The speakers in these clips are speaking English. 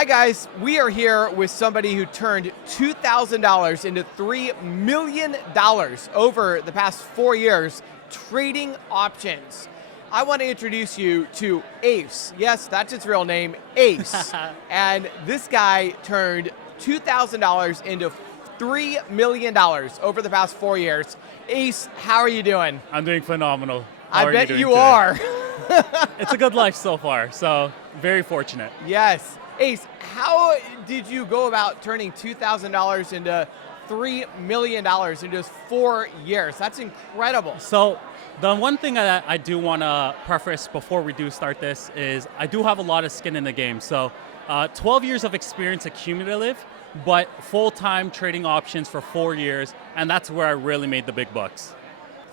Hi guys, we are here with somebody who turned $2,000 into $3 million over the past 4 years trading options. I want to introduce you to Ace. Yes, that's its real name, Ace. And this guy turned $2,000 into $3 million over the past 4 years. Ace, how are you doing? I'm doing phenomenal. How I are bet doing you today? are. It's a good life so far, so very fortunate. Yes. Ace, how did you go about turning $2,000 into $3 million in just 4 years? That's incredible. So the one thing that I do want to preface before we do start this is I do have a lot of skin in the game. So 12 years of experience accumulative, but full-time trading options for 4 years, and that's where I really made the big bucks.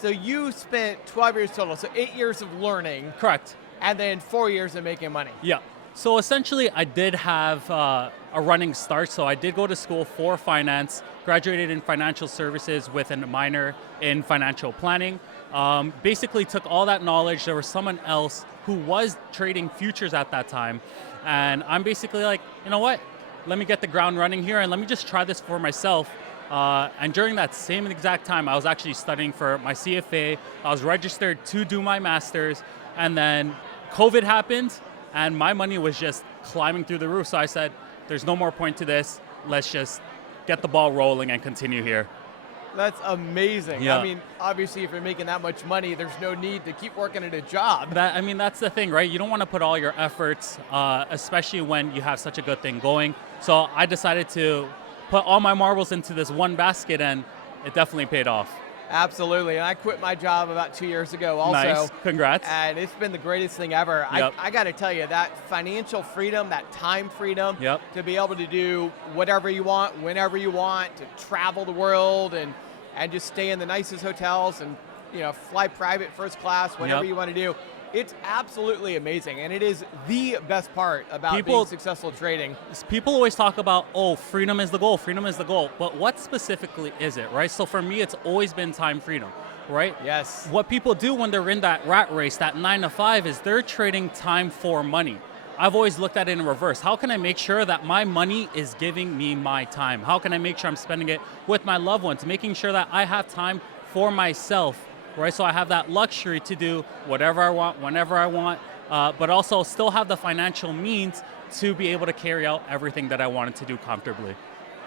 So you spent 12 years total, so 8 years of learning, Correct. and then 4 years of making money. Yeah. So essentially, I did have a running start. So I did go to school for finance, graduated in financial services with a minor in financial planning. Basically took all that knowledge. There was someone else who was trading futures at that time. And I'm basically like, you know what? Let me get the ground running here and let me just try this for myself. And during that same exact time, I was actually studying for my CFA. I was registered to do my master's. And then COVID happened. And my money was just climbing through the roof. So I said, there's no more point to this. Let's just get the ball rolling and continue here. That's amazing. Yeah. I mean, obviously, if you're making that much money, there's no need to keep working at a job. That's the thing, right? You don't want to put all your efforts, especially when you have such a good thing going. So I decided to put all my marbles into this one basket, and it definitely paid off. Absolutely. And I quit my job about 2 years ago also. Nice. Congrats. And it's been the greatest thing ever. Yep. I got to tell you, that financial freedom, that time freedom, Yep. to be able to do whatever you want, whenever you want, to travel the world and just stay in the nicest hotels and fly private first class, whatever Yep. you want to do. It's absolutely amazing, and it is the best part about being successful trading. People always talk about, oh, freedom is the goal, but what specifically is it, right? So for me, it's always been time freedom, right? Yes. What people do when they're in that rat race, that 9 to 5, is they're trading time for money. I've always looked at it in reverse. How can I make sure that my money is giving me my time? How can I make sure I'm spending it with my loved ones, making sure that I have time for myself, right? So I have that luxury to do whatever I want, whenever I want, but also still have the financial means to be able to carry out everything that I wanted to do comfortably.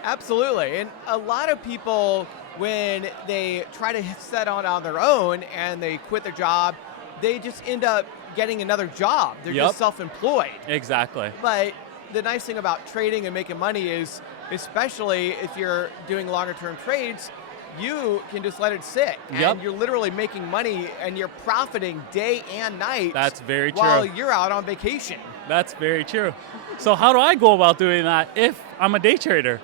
Absolutely. And a lot of people, when they try to set on their own and they quit their job, they just end up getting another job. They're Yep. just self-employed. Exactly. But the nice thing about trading and making money is, especially if you're doing longer term trades, you can just let it sit. Yep. And you're literally making money and you're profiting day and night. That's very true. While you're out on vacation. That's very true. So how do I go about doing that if I'm a day trader?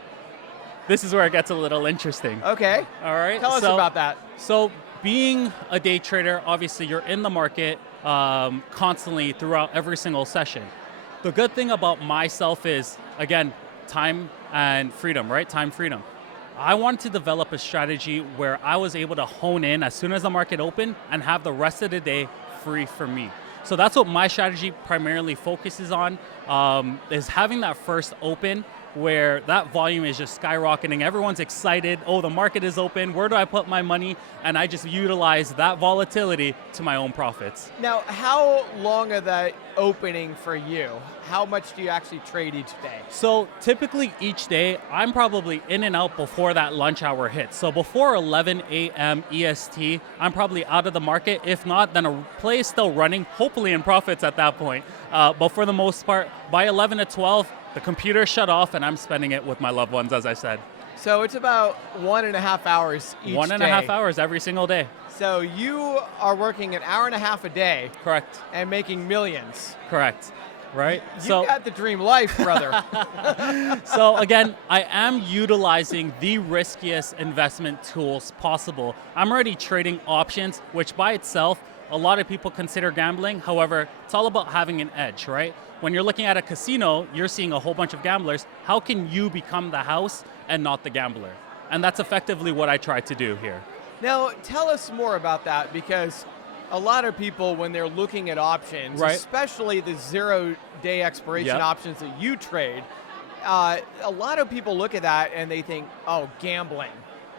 This is where it gets a little interesting. Okay. All right. Tell us about that. So being a day trader, obviously you're in the market constantly throughout every single session. The good thing about myself is, again, time and freedom, right? Time freedom. I wanted to develop a strategy where I was able to hone in as soon as the market opened and have the rest of the day free for me. So that's what my strategy primarily focuses on, is having that first open where that volume is just skyrocketing. Everyone's excited. Oh, the market is open. Where do I put my money? And I just utilize that volatility to my own profits. Now, how long of that opening for you? How much do you actually trade each day? So typically each day, I'm probably in and out before that lunch hour hits. So before 11 a.m. EST, I'm probably out of the market. If not, then a play is still running, hopefully in profits at that point. But for the most part, by 11 to 12, the computer shut off and I'm spending it with my loved ones, as I said. So it's about 1.5 hours each day. 1.5 hours every single day. So you are working an hour and a half a day. Correct. And making millions. Correct. Right? You got the dream life, brother. So again, I am utilizing the riskiest investment tools possible. I'm already trading options, which by itself, a lot of people consider gambling. However, it's all about having an edge, right? When you're looking at a casino, you're seeing a whole bunch of gamblers. How can you become the house and not the gambler? And that's effectively what I try to do here. Now, tell us more about that, because A lot of people, when they're looking at options, Right. especially the 0-day expiration Yep. options that you trade, a lot of people look at that and they think, oh, gambling.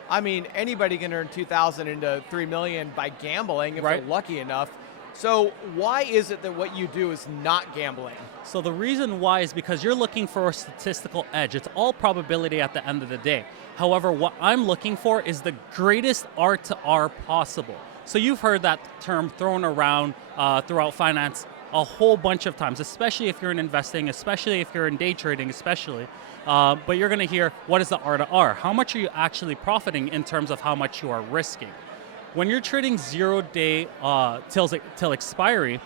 I mean, anybody can earn 2,000 into 3 million by gambling if Right. they're lucky enough. So why is it that what you do is not gambling? So the reason why is because you're looking for a statistical edge. It's all probability at the end of the day. However, what I'm looking for is the greatest R to R possible. So you've heard that term thrown around throughout finance a whole bunch of times, especially if you're in investing, especially if you're in day trading, especially. But you're going to hear, what is the R to R? How much are you actually profiting in terms of how much you are risking? When you're trading 0-day till expiry,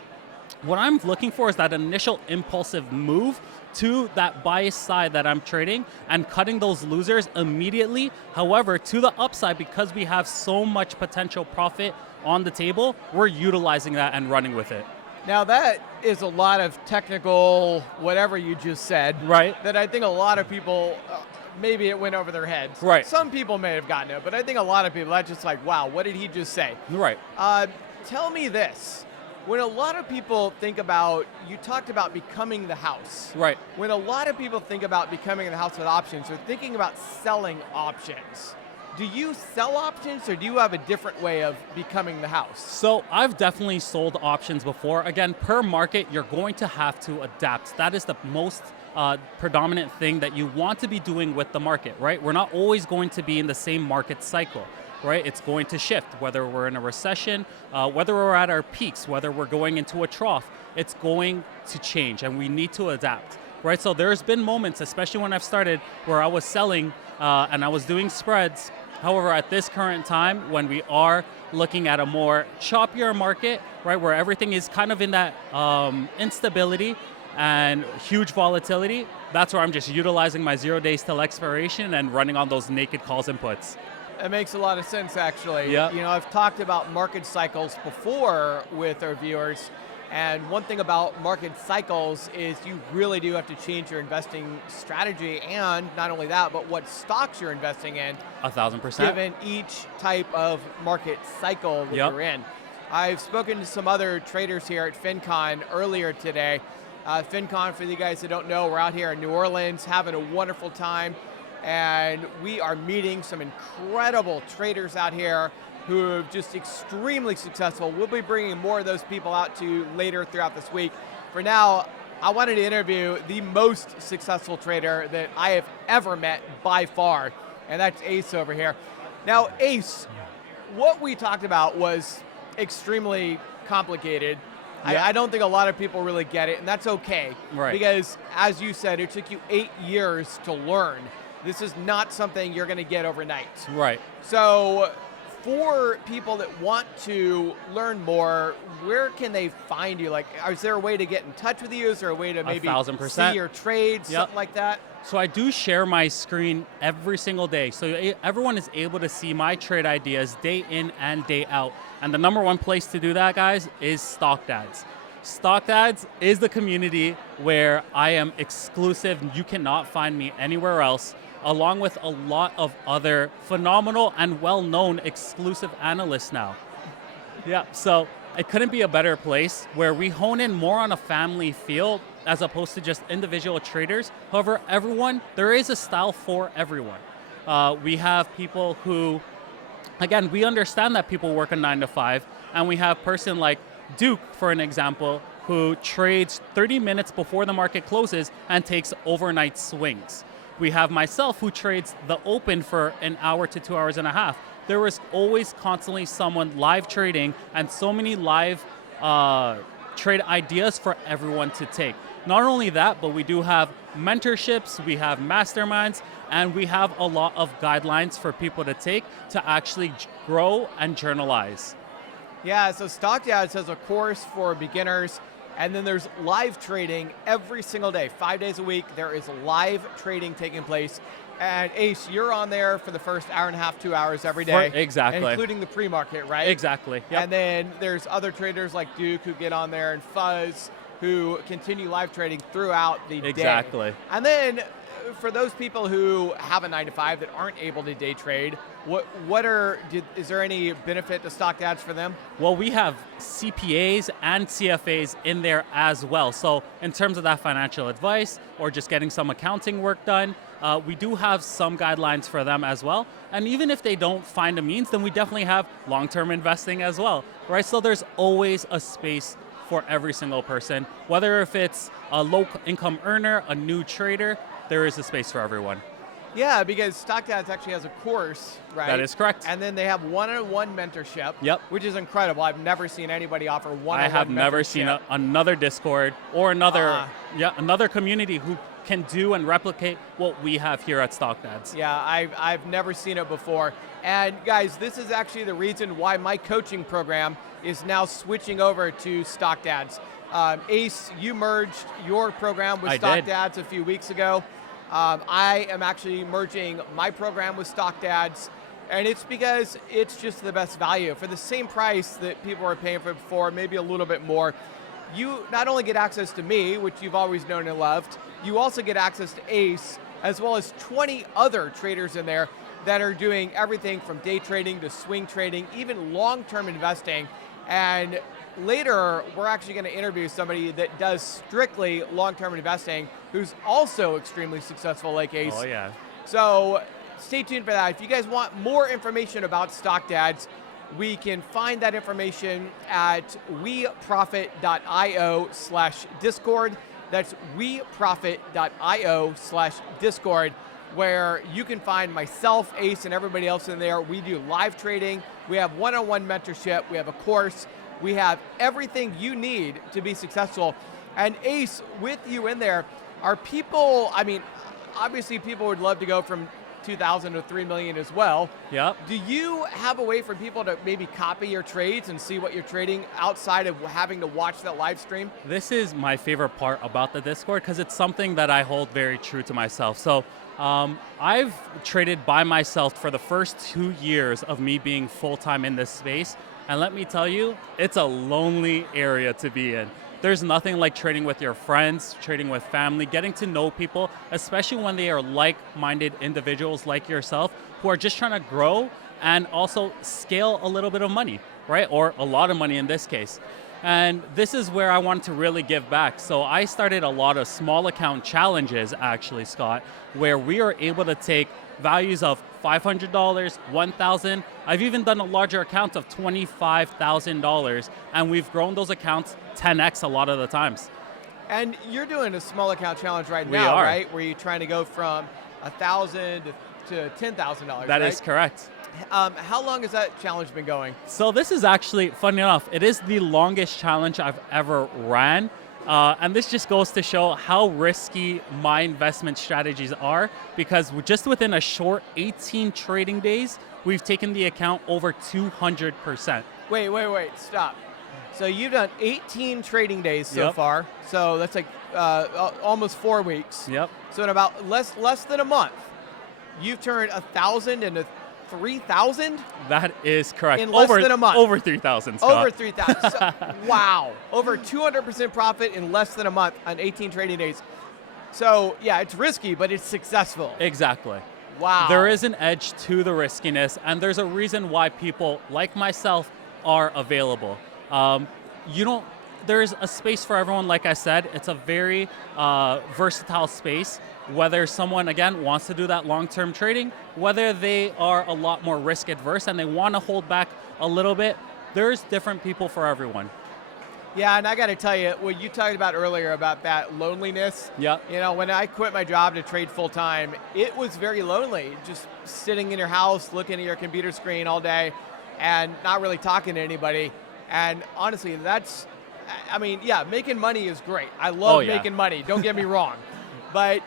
what I'm looking for is that initial impulsive move to that bias side that I'm trading and cutting those losers immediately. However, to the upside, because we have so much potential profit on the table, we're utilizing that and running with it. Now that is a lot of technical whatever you just said. Right. That I think a lot of people, maybe it went over their heads. Right. Some people may have gotten it, but I think a lot of people, that's just like, wow, what did he just say? Right. Tell me this. When a lot of people think about, you talked about becoming the house. Right. When a lot of people think about becoming the house with options, they're thinking about selling options. Do you sell options or do you have a different way of becoming the house? So I've definitely sold options before. Again, per market, you're going to have to adapt. That is the most predominant thing that you want to be doing with the market, right? We're not always going to be in the same market cycle, right? It's going to shift, whether we're in a recession, whether we're at our peaks, whether we're going into a trough, it's going to change and we need to adapt, right? So there's been moments, especially when I've started, where I was selling and I was doing spreads. However, at this current time, when we are looking at a more choppier market, right, where everything is kind of in that instability and huge volatility, that's where I'm just utilizing my 0 days till expiration and running on those naked calls and puts. It makes a lot of sense, actually. Yeah. You know, I've talked about market cycles before with our viewers, and one thing about market cycles is you really do have to change your investing strategy, and not only that, but what stocks you're investing in, 1,000%. given each type of market cycle that Yep. you're in. I've spoken to some other traders here at FinCon earlier today. FinCon, for you guys that don't know, we're out here in New Orleans having a wonderful time, and we are meeting some incredible traders out here who are just extremely successful. We'll be bringing more of those people out to you later throughout this week. For now, I wanted to interview the most successful trader that I have ever met by far, and that's Ace over here. Now, Ace, what we talked about was extremely complicated. Yeah. I don't think a lot of people really get it, and that's okay. Right. Because, as you said, it took you 8 years to learn. This is not something you're going to get overnight. Right. So, for people that want to learn more, where can they find you? Like, is there a way to get in touch with you? Is there a way to maybe 1,000%. see your trades, Yep. something like that? So I do share my screen every single day. So everyone is able to see my trade ideas day in and day out. And the number one place to do that, guys, is StockDads. StockDads is the community where I am exclusive. You cannot find me anywhere else, along with a lot of other phenomenal and well-known exclusive analysts now. Yeah, so it couldn't be a better place where we hone in more on a family feel as opposed to just individual traders. However, there is a style for everyone. We have people who, again, we understand that people work a 9 to 5, and we have a person like Duke, for an example, who trades 30 minutes before the market closes and takes overnight swings. We have myself who trades the open for an hour to 2 hours and a half. There is always constantly someone live trading and so many live trade ideas for everyone to take. Not only that, but we do have mentorships, we have masterminds, and we have a lot of guidelines for people to take to actually grow and journalize. Yeah, so StockDads has a course for beginners, and then there's live trading every single day, 5 days a week. There is live trading taking place. And Ace, you're on there for the first hour and a half, 2 hours every day. Exactly. Including the pre-market, right? Exactly. Yep. And then there's other traders like Duke who get on there, and Fuzz who continue live trading throughout the day. Exactly. And then for those people who have a 9 to 5 that aren't able to day trade, is there any benefit to stock ads for them? Well, we have CPAs and CFAs in there as well. So in terms of that financial advice or just getting some accounting work done, we do have some guidelines for them as well. And even if they don't find a means, then we definitely have long-term investing as well, right? So there's always a space for every single person, whether if it's a low-income earner, a new trader, there is a space for everyone. Yeah, because Stock Dads actually has a course, right? That is correct. And then they have one-on-one mentorship, Yep. which is incredible. I've never seen anybody offer one-on-one I have never mentorship. seen another Discord or another community who can do and replicate what we have here at Stock Dads. Yeah, I've never seen it before. And guys, this is actually the reason why my coaching program is now switching over to Stock Dads. Ace, you merged your program with Stock Dads a few weeks ago. I am actually merging my program with Stock Dads, and it's because it's just the best value. For the same price that people were paying for before, maybe a little bit more, you not only get access to me, which you've always known and loved, you also get access to Ace, as well as 20 other traders in there that are doing everything from day trading to swing trading, even long-term investing. And later, we're actually going to interview somebody that does strictly long-term investing, who's also extremely successful like Ace. Oh yeah. So stay tuned for that. If you guys want more information about Stock Dads, we can find that information at weprofit.io/Discord. That's weprofit.io/Discord, where you can find myself, Ace, and everybody else in there. We do live trading. We have one-on-one mentorship. We have a course. We have everything you need to be successful. And Ace, with you in there, are people, I mean, obviously people would love to go from 2,000 to 3 million as well. Yep. Do you have a way for people to maybe copy your trades and see what you're trading outside of having to watch that live stream? This is my favorite part about the Discord because it's something that I hold very true to myself. So I've traded by myself for the first 2 years of me being full-time in this space. And let me tell you, it's a lonely area to be in. There's nothing like trading with your friends, trading with family, getting to know people, especially when they are like-minded individuals like yourself who are just trying to grow and also scale a little bit of money, right? Or a lot of money in this case. And this is where I wanted to really give back. So I started a lot of small account challenges, actually, Scott, where we are able to take values of $500, $1,000. I've even done a larger account of $25,000, and we've grown those accounts 10x a lot of the times. And you're doing a small account challenge right We now, are. right? Where you're trying to go from $1,000 to $10,000. That right? is correct. How long has that challenge been going? So this is actually, funny enough, it is the longest challenge I've ever ran. And this just goes to show how risky my investment strategies are, because just within a short 18 trading days, we've taken the account over 200%. Wait, stop. So you've done 18 trading days so Yep. far. So that's like almost 4 weeks. Yep. So in about less than a month, you've turned 1,000 into 3,000? That is correct. In less than a month. Over 3,000, Scott. Over 3,000. So, wow. Over 200% profit in less than a month on 18 trading days. So yeah, it's risky, but it's successful. Exactly. Wow. There is an edge to the riskiness, and there's a reason why people like myself are available. There's a space for everyone, like I said. It's a very versatile space, whether someone, again, wants to do that long-term trading, whether they are a lot more risk adverse and they want to hold back a little bit, there's different people for everyone. Yeah, and I got to tell you, what you talked about earlier about that loneliness. Yep. You know, when I quit my job to trade full time, it was very lonely, just sitting in your house, looking at your computer screen all day and not really talking to anybody. And honestly, making money is great. I love making money, don't get me wrong. But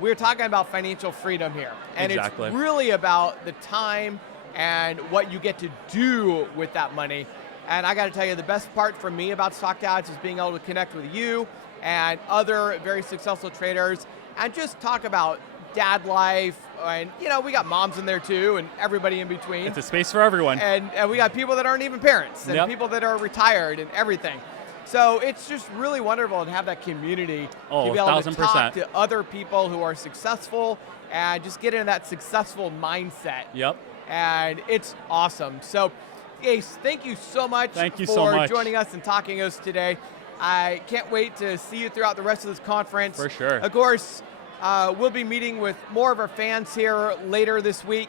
we're talking about financial freedom here. And Exactly. It's really about the time and what you get to do with that money. And I got to tell you, the best part for me about Stock Dads is being able to connect with you and other very successful traders and just talk about dad life. And, we got moms in there too and everybody in between. It's a space for everyone. And we got people that aren't even parents and Yep. people that are retired and everything. So it's just really wonderful to have that community Oh, to be able to 1000%. talk to other people who are successful and just get into that successful mindset. Yep. And it's awesome. So, Ace, thank you so much Thank you for so much. joining us and talking to us today. I can't wait to see you throughout the rest of this conference. For sure. Of course, we'll be meeting with more of our fans here later this week.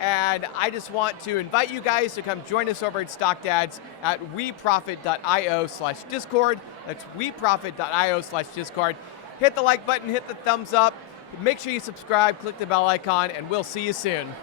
And I just want to invite you guys to come join us over at StockDads at weprofit.io/Discord. That's weprofit.io/Discord. Hit the like button, hit the thumbs up. Make sure you subscribe, click the bell icon, and we'll see you soon.